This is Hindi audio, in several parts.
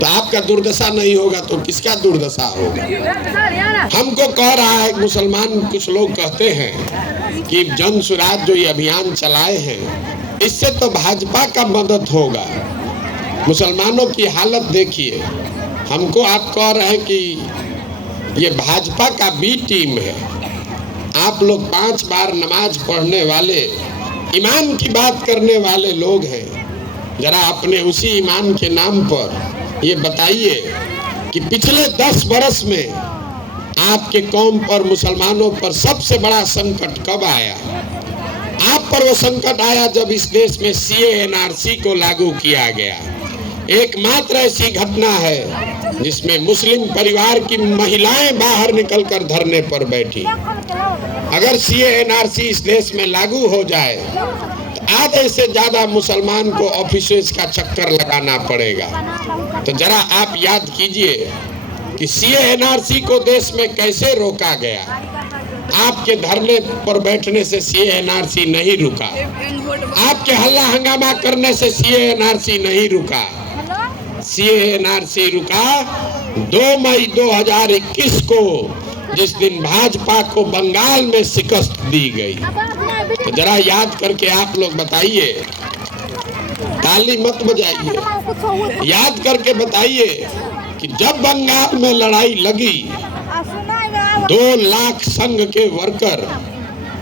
तो आपका दुर्दशा नहीं होगा तो किसका दुर्दशा होगा। हमको कह रहा है मुसलमान, कुछ लोग कहते हैं कि जन सुराज जो ये अभियान चलाए हैं इससे तो भाजपा का मदद होगा। मुसलमानों की हालत देखिए। हमको आप कह रहे हैं कि ये भाजपा का बी टीम है। आप लोग 5 बार नमाज पढ़ने वाले, ईमान की बात करने वाले लोग हैं। जरा अपने उसी ईमान के नाम पर ये बताइए कि पिछले 10 बरस में आपके कौम पर, मुसलमानों पर सबसे बड़ा संकट कब आया? आप पर वो संकट आया जब इस देश में CA/NRC को लागू किया गया। एकमात्र ऐसी घटना है जिसमें मुस्लिम परिवार की महिलाएं बाहर निकलकर धरने पर बैठी। अगर CA/NRC इस देश में लागू हो जाए तो आधे से ज्यादा मुसलमान को ऑफिसेज का चक्कर लगाना पड़ेगा। तो जरा आप याद कीजिए कि CA/NRC को देश में कैसे रोका गया। आपके धरने पर बैठने से CA/NRC नहीं रुका, आपके हल्ला हंगामा करने से CA/NRC नहीं रुका। CA/NRC रुका 2 मई 2021 को, जिस दिन भाजपा को बंगाल में शिकस्त दी गई। तो जरा याद करके आप लोग बताइए, ताली मत बजाइए, याद करके बताइए कि जब बंगाल में लड़ाई लगी 2 लाख संघ के वर्कर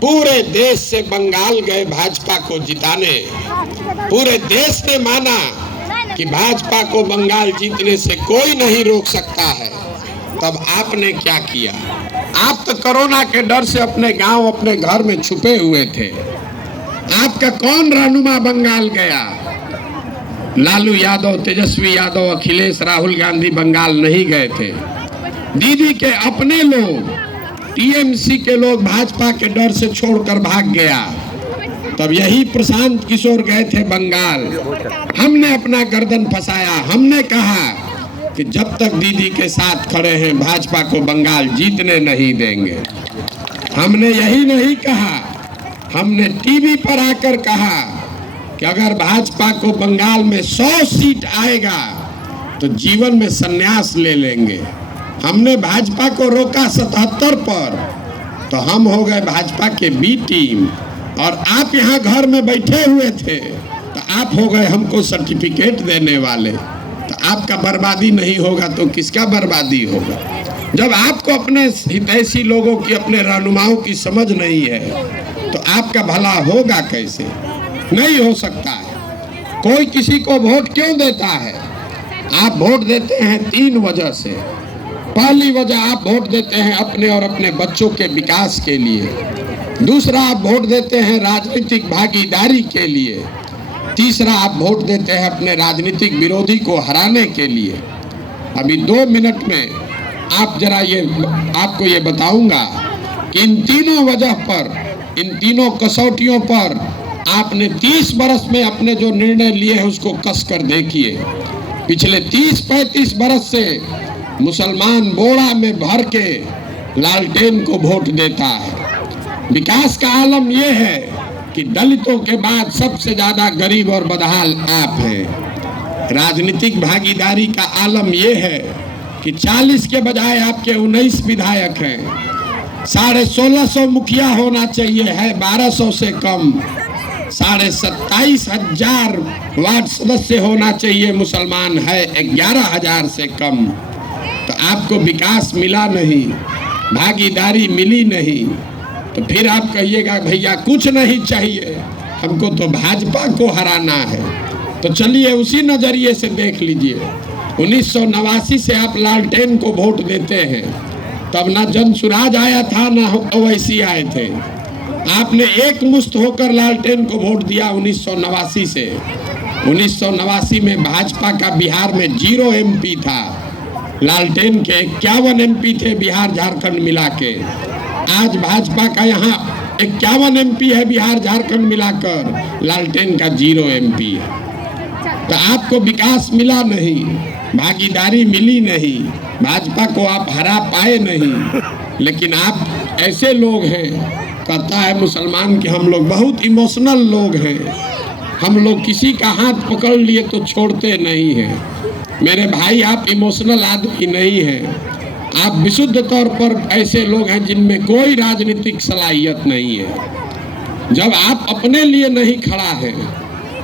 पूरे देश से बंगाल गए भाजपा को जिताने। पूरे देश ने माना कि भाजपा को बंगाल जीतने से कोई नहीं रोक सकता है। तब आपने क्या किया? आप तो कोरोना के डर से अपने गांव, अपने घर में छुपे हुए थे। आपका कौन रहनुमा बंगाल गया? लालू यादव, तेजस्वी यादव, अखिलेश, राहुल गांधी बंगाल नहीं गए थे। दीदी के अपने लोग, TMC के लोग भाजपा के डर से छोड़कर भाग गया। तब यही प्रशांत किशोर गए थे बंगाल। हमने अपना गर्दन फंसाया। हमने कहा कि जब तक दीदी के साथ खड़े हैं भाजपा को बंगाल जीतने नहीं देंगे। हमने यही नहीं कहा, हमने टीवी पर आकर कहा कि अगर भाजपा को बंगाल में 100 सीट आएगा तो जीवन में संन्यास ले लेंगे। हमने भाजपा को रोका 77 पर, तो हम हो गए भाजपा के बी टीम। और आप यहाँ घर में बैठे हुए थे तो आप हो गए हमको सर्टिफिकेट देने वाले। तो आपका बर्बादी नहीं होगा तो किसका बर्बादी होगा? जब आपको अपने हितैषी लोगों की, अपने रहनुमाओं की समझ नहीं है तो आपका भला होगा कैसे? नहीं हो सकता है। कोई किसी को वोट क्यों देता है? आप वोट देते हैं 3 वजह से। पहली वजह, आप वोट देते हैं अपने और अपने बच्चों के विकास के लिए। दूसरा, आप वोट देते हैं राजनीतिक भागीदारी के लिए। तीसरा, आप वोट देते हैं अपने राजनीतिक विरोधी को हराने के लिए। अभी 2 मिनट में आप जरा आपको ये बताऊंगा कि इन तीनों वजह पर, इन तीनों कसौटियों पर आपने 30 बरस में अपने जो निर्णय लिए हैं उसको कस कर देखिए। पिछले 30-35 बरस से मुसलमान बोरा में भर के लालटेन को वोट देता है। विकास का आलम यह है कि दलितों के बाद सबसे ज्यादा गरीब और बदहाल आप हैं। राजनीतिक भागीदारी का आलम यह है कि 40 के बजाय आपके 19 विधायक हैं। 1650 मुखिया होना चाहिए, है 1200 से कम। 27,500 वार्ड सदस्य होना चाहिए, मुसलमान है 11,000 से कम। तो आपको विकास मिला नहीं, भागीदारी मिली नहीं, तो फिर आप कहिएगा भैया कुछ नहीं चाहिए, हमको तो भाजपा को हराना है। तो चलिए उसी नजरिए से देख लीजिए। 1989 से आप लालटेन को वोट देते हैं, तब ना जन सुराज आया था ना ओवैसी आए थे। आपने एक मुश्त होकर लालटेन को वोट दिया 1989 से। 1989 में भाजपा का बिहार में 0 MP था, लालटेन के 51 MP थे बिहार झारखंड मिला के। आज भाजपा का यहाँ 51 MP है बिहार झारखंड मिलाकर, लालटेन का 0 MP है। तो आपको विकास मिला नहीं, भागीदारी मिली नहीं, भाजपा को आप हरा पाए नहीं। लेकिन आप ऐसे लोग हैं, कहता है मुसलमान कि हम लोग बहुत इमोशनल लोग हैं, हम लोग किसी का हाथ पकड़ लिए तो छोड़ते नहीं हैं। मेरे भाई, आप इमोशनल आदमी नहीं हैं। आप विशुद्ध तौर पर ऐसे लोग हैं जिनमें कोई राजनीतिक सलाहियत नहीं है। जब आप अपने लिए नहीं खड़ा है,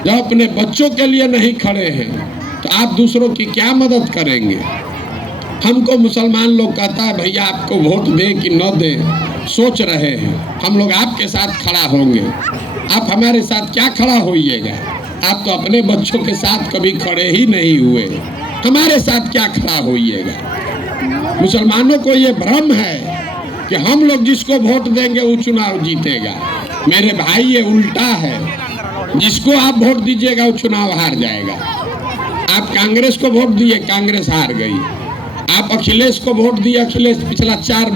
जब अपने बच्चों के लिए नहीं खड़े हैं, तो आप दूसरों की क्या मदद करेंगे? हमको मुसलमान लोग कहता है भैया आपको वोट दें कि न दें, सोच रहे हैं। हम लोग आपके साथ खड़ा होंगे। आप हमारे साथ क्या खड़ा होइएगा? आप तो अपने बच्चों के साथ कभी खड़े ही नहीं हुए, हमारे साथ क्या खड़ा होइएगा? मुसलमानों को ये भ्रम है कि हम लोग जिसको वोट देंगे वो चुनाव जीतेगा। मेरे भाई, ये उल्टा है। जिसको आप वोट दीजिएगा वो चुनाव हार जाएगा। आप कांग्रेस को वोट दिए, कांग्रेस हार गई। आप अखिलेश को वोट दिए, अखिलेश पिछला 4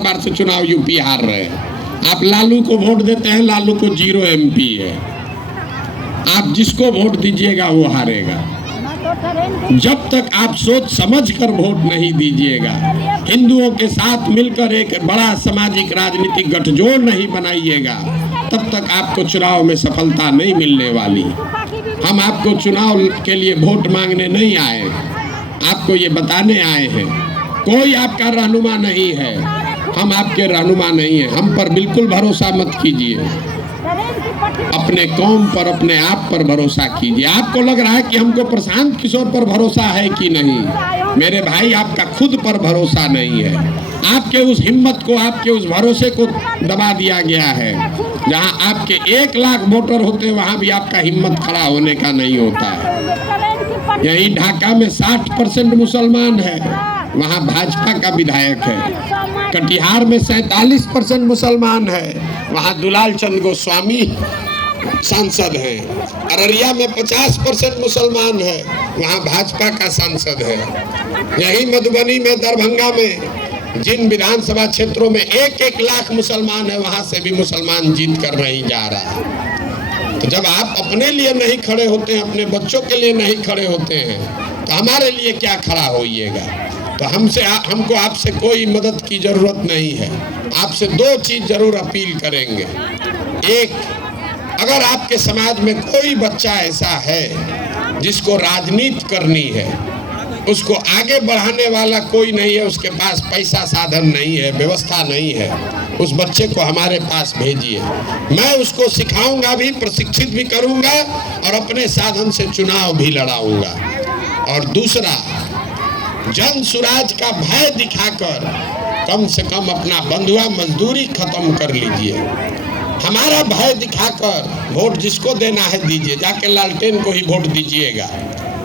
बार से चुनाव यूपी हार रहे हैं। आप लालू को वोट देते हैं, लालू को 0 MP है। आप जिसको वोट दीजिएगा वो हारेगा। जब तक आप सोच समझ कर वोट नहीं दीजिएगा, हिंदुओं के साथ मिलकर एक बड़ा सामाजिक राजनीतिक गठजोड़ नहीं बनाइएगा, तब तक आपको चुनाव में सफलता नहीं मिलने वाली। हम आपको चुनाव के लिए वोट मांगने नहीं आए, आपको ये बताने आए हैं। कोई आपका रहनुमा नहीं है, हम आपके रहनुमा नहीं हैं। हम पर बिल्कुल भरोसा मत कीजिए। अपने कौम पर, अपने आप पर भरोसा कीजिए। आपको लग रहा है कि हमको प्रशांत किशोर पर भरोसा है कि नहीं? मेरे भाई, आपका खुद पर भरोसा नहीं है। आपके उस हिम्मत को, आपके उस भरोसे को दबा दिया गया है। जहां आपके 1 लाख वोटर होते, वहां भी आपका हिम्मत खड़ा होने का नहीं होता है। यही ढाका में 60% मुसलमान है, वहां भाजपा का विधायक है। कटिहार में 47% मुसलमान है, वहां दुलाल चंद गोस्वामी सांसद हैं। अररिया में 50% मुसलमान है, वहां भाजपा का सांसद है। यही मधुबनी में, दरभंगा में, जिन विधानसभा क्षेत्रों में 1-1 लाख मुसलमान है, वहां से भी मुसलमान जीत कर नहीं जा रहा है। तो जब आप अपने लिए नहीं खड़े होते हैं, अपने बच्चों के लिए नहीं खड़े होते हैं, तो हमारे लिए क्या खड़ा होइएगा? तो हमको आपसे कोई मदद की जरूरत नहीं है। आपसे 2 चीज जरूर अपील करेंगे। एक, अगर आपके समाज में कोई बच्चा ऐसा है जिसको राजनीति करनी है, उसको आगे बढ़ाने वाला कोई नहीं है, उसके पास पैसा साधन नहीं है, व्यवस्था नहीं है, उस बच्चे को हमारे पास भेजिए। मैं उसको सिखाऊंगा भी, प्रशिक्षित भी करूंगा और अपने साधन से चुनाव भी लड़ाऊंगा। और दूसरा, जन सुराज का भय दिखाकर कम से कम अपना बंधुआ मजदूरी खत्म कर लीजिए। हमारा भय दिखाकर वोट जिसको देना है दीजिए, जाके लालटेन को ही वोट दीजिएगा।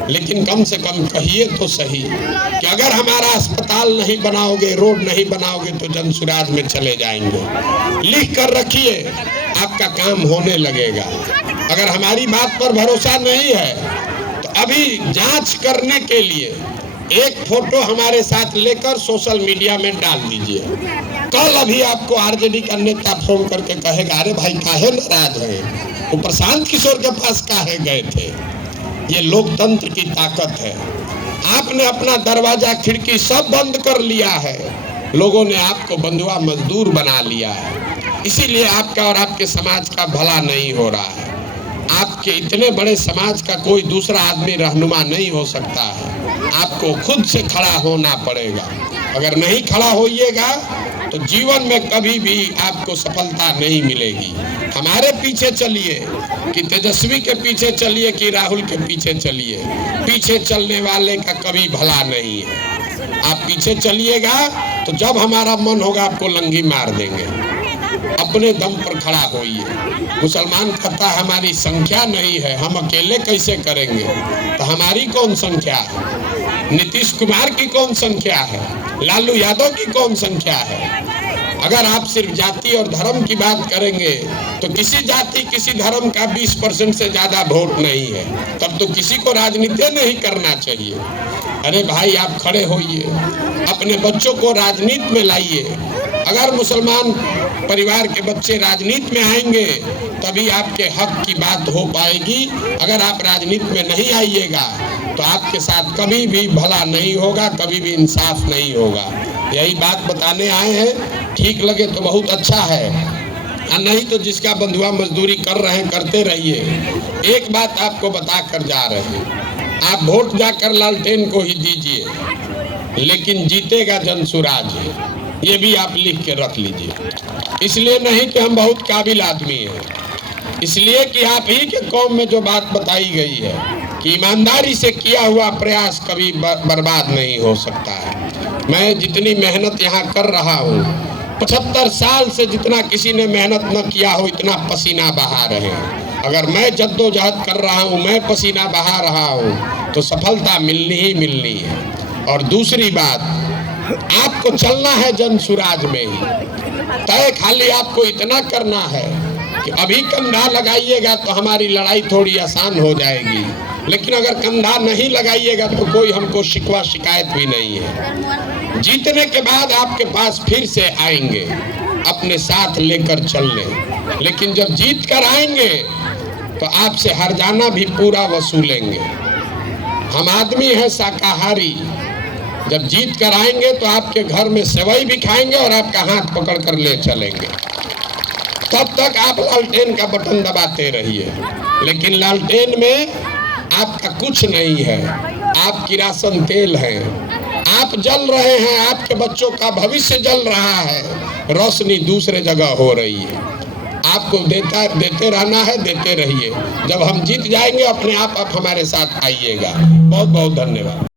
लेकिन कम से कम कहिए तो सही कि अगर हमारा अस्पताल नहीं बनाओगे, रोड नहीं बनाओगे तो जन सुराज में चले जाएंगे। लिख कर रखिए, आपका काम होने लगेगा। अगर हमारी बात पर भरोसा नहीं है तो अभी जांच करने के लिए एक फोटो हमारे साथ लेकर सोशल मीडिया में डाल दीजिए। कल अभी आपको आरजेडी का नेता फोन करके कहेगा, अरे भाई काहे नाराज हैं, वो प्रशांत किशोर के पास काहे गए थे? ये लोकतंत्र की ताकत है। आपने अपना दरवाजा खिड़की सब बंद कर लिया है, लोगों ने आपको बंधुआ मजदूर बना लिया है। इसीलिए आपका और आपके समाज का भला नहीं हो रहा है। आपके इतने बड़े समाज का कोई दूसरा आदमी रहनुमा नहीं हो सकता है। आपको खुद से खड़ा होना पड़ेगा। अगर नहीं खड़ा होइएगा तो जीवन में कभी भी आपको सफलता नहीं मिलेगी। हमारे पीछे चलिए कि तेजस्वी के पीछे चलिए कि राहुल के पीछे चलिए, पीछे चलने वाले का कभी भला नहीं है। आप पीछे चलिएगा तो जब हमारा मन होगा आपको लंगी मार देंगे। अपने दम पर खड़ा होइए। मुसलमान कहता है हमारी संख्या नहीं है, हम अकेले कैसे करेंगे? तो हमारी कौन संख्या है? नीतीश कुमार की कौन संख्या है? लालू यादव की कौन संख्या है? अगर आप सिर्फ जाति और धर्म की बात करेंगे तो किसी जाति किसी धर्म का 20% से ज्यादा वोट नहीं है, तब तो किसी को राजनीति नहीं करना चाहिए। अरे भाई, आप खड़े होइए, अपने बच्चों को राजनीति में लाइए। अगर मुसलमान परिवार के बच्चे राजनीति में आएंगे तभी आपके हक की बात हो पाएगी। अगर आप राजनीति में नहीं आइएगा तो आपके साथ कभी भी भला नहीं होगा, कभी भी इंसाफ नहीं होगा। यही बात बताने आए हैं। ठीक लगे तो बहुत अच्छा है, और नहीं तो जिसका बंधुआ मजदूरी कर रहे हैं करते रहिए। एक बात आपको बता कर जा रहे हैं, आप वोट जाकर लालटेन को ही दीजिए, लेकिन जीतेगा जनसुराज, ये भी आप लिख के रख लीजिए। इसलिए नहीं कि हम बहुत काबिल आदमी हैं, इसलिए कि आप ही के कौम में जो बात बताई गई है कि ईमानदारी से किया हुआ प्रयास कभी बर्बाद नहीं हो सकता है। मैं जितनी मेहनत यहाँ कर रहा हूँ, 75 साल से जितना किसी ने मेहनत न किया हो इतना पसीना बहा रहे हैं। अगर मैं जद्दोजहद कर रहा हूँ, मैं पसीना बहा रहा हूँ, तो सफलता मिलनी ही मिलनी है। और दूसरी बात, आपको चलना है जनसुराज में ही। तय खाली आपको इतना करना है कि अभी कंधा लगाइएगा तो हमारी लड़ाई थोड़ी आसान हो जाएगी, लेकिन अगर कंधा नहीं लगाइएगा तो कोई हमको शिकवा शिकायत भी नहीं है। जीतने के बाद आपके पास फिर से आएंगे अपने साथ लेकर चलने, लेकिन जब जीत कर आएंगे तो आपसे हर जाना भी पूरा वसूलेंगे। हम आदमी हैं शाकाहारी, जब जीत कर आएंगे तो आपके घर में सेवई भी खाएंगे और आपका हाथ पकड़ कर ले चलेंगे। तब तक आप लालटेन का बटन दबाते रहिए, लेकिन लालटेन में आपका कुछ नहीं है, आप किरासन तेल हैं। आप जल रहे हैं, आपके बच्चों का भविष्य जल रहा है, रोशनी दूसरे जगह हो रही है। आपको देते रहना है, देते रहिए। जब हम जीत जाएंगे अपने आप हमारे साथ आइएगा। बहुत बहुत धन्यवाद।